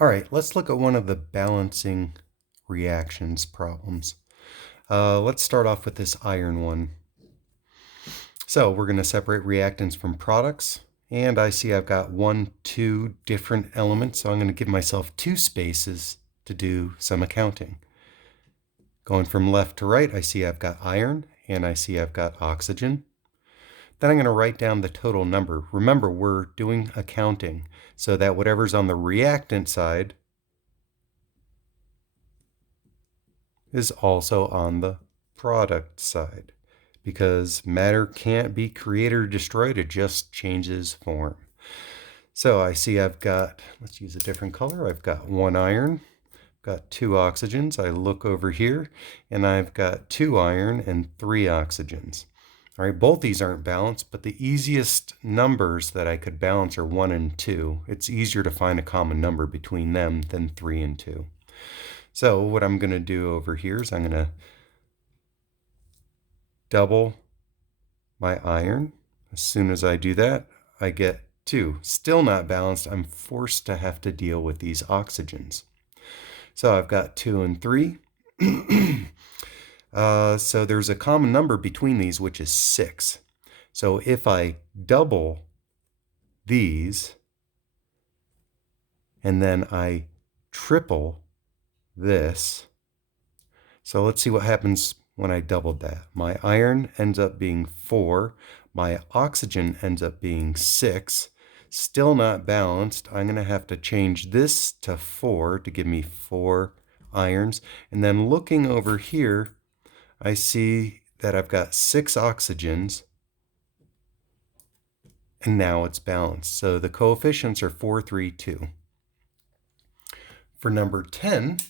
All right, let's look at one of the balancing reactions problems. Let's start off with this iron one. So we're going to separate reactants from products. And I see I've got two different elements. So I'm going to give myself two spaces to do some accounting. Going from left to right, I see I've got iron and I see I've got oxygen. Then I'm going to write down the total number. Remember, we're doing accounting so that whatever's on the reactant side is also on the product side, because matter can't be created or destroyed, it just changes form. So I see I've got, let's use a different color, I've got one iron, got two oxygens. I look over here and I've got two iron and three oxygens. All right, both these aren't balanced, but the easiest numbers that I could balance are 1 and 2. It's easier to find a common number between them than 3 and 2. So what I'm going to do over here is I'm going to double my iron. As soon as I do that, I get 2. Still not balanced. I'm forced to have to deal with these oxygens. So I've got 2 and 3. So there's a common number between these, which is 6. So if I double these and then I triple this, so let's see what happens when I doubled that. My iron ends up being 4. My oxygen ends up being 6. Still not balanced. I'm going to have to change this to 4 to give me 4 irons. And then looking over here, I see that I've got 6 oxygens. And now it's balanced. So the coefficients are 4, 3, 2. For number 10,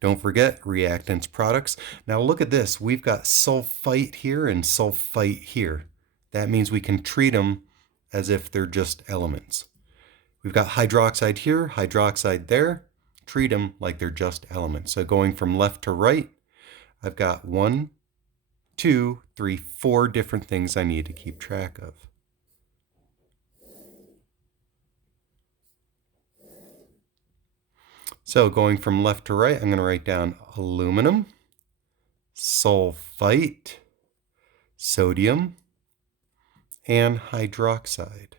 don't forget reactants, products. Now look at this. We've got sulfite here and sulfite here. That means we can treat them as if they're just elements. We've got hydroxide here, hydroxide there. Treat them like they're just elements. So going from left to right, I've got 1, 2, 3, 4 different things I need to keep track of. So going from left to right, I'm going to write down aluminum, sulfite, sodium, and hydroxide.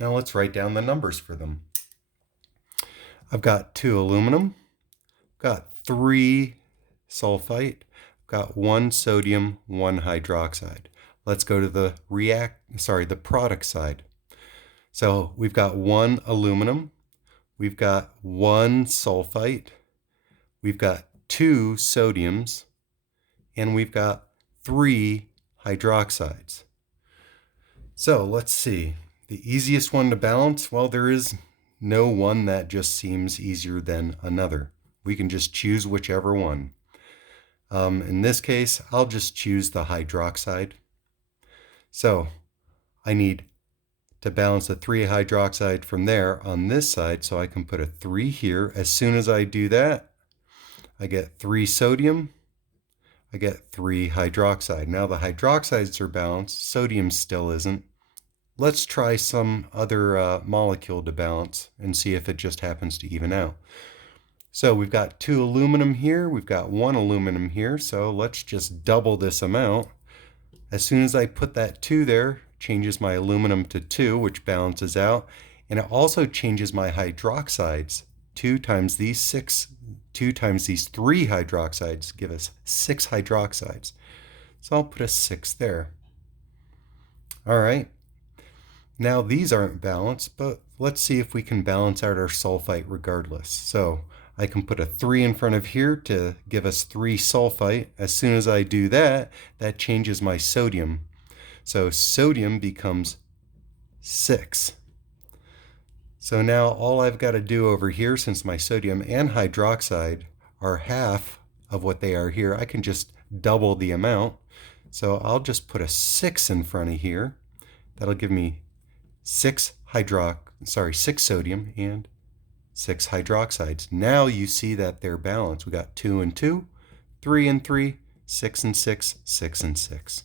Now let's write down the numbers for them. I've got 2 aluminum, got 3 sulfite, got 1 sodium, 1 hydroxide. Let's go to the product side. So we've got 1 aluminum, we've got 1 sulfite, we've got 2 sodiums, and we've got 3 hydroxides. So let's see. The easiest one to balance, well, there is no one that just seems easier than another. We can just choose whichever one. In this case, I'll just choose the hydroxide. So I need to balance the 3 hydroxide from there on this side, so I can put a 3 here. As soon as I do that, I get 3 sodium, I get 3 hydroxide. Now the hydroxides are balanced, sodium still isn't. Let's try some other molecule to balance and see if it just happens to even out. So we've got 2 aluminum here, we've got 1 aluminum here, so let's just double this amount. As soon as I put that 2 there, changes my aluminum to 2, which balances out, and it also changes my hydroxides. 2 times these 3 hydroxides give us 6 hydroxides. So I'll put a 6 there. All right. Now these aren't balanced, but let's see if we can balance out our sulfite regardless. So I can put a 3 in front of here to give us 3 sulfite. As soon as I do that, that changes my sodium. So sodium becomes 6. So now all I've got to do over here, since my sodium and hydroxide are half of what they are here, I can just double the amount. So I'll just put a 6 in front of here. That'll give me 6 sodium and 6 hydroxides. Now you see that they're balanced. We got 2 and 2, 3 and 3, 6 and 6, 6 and 6.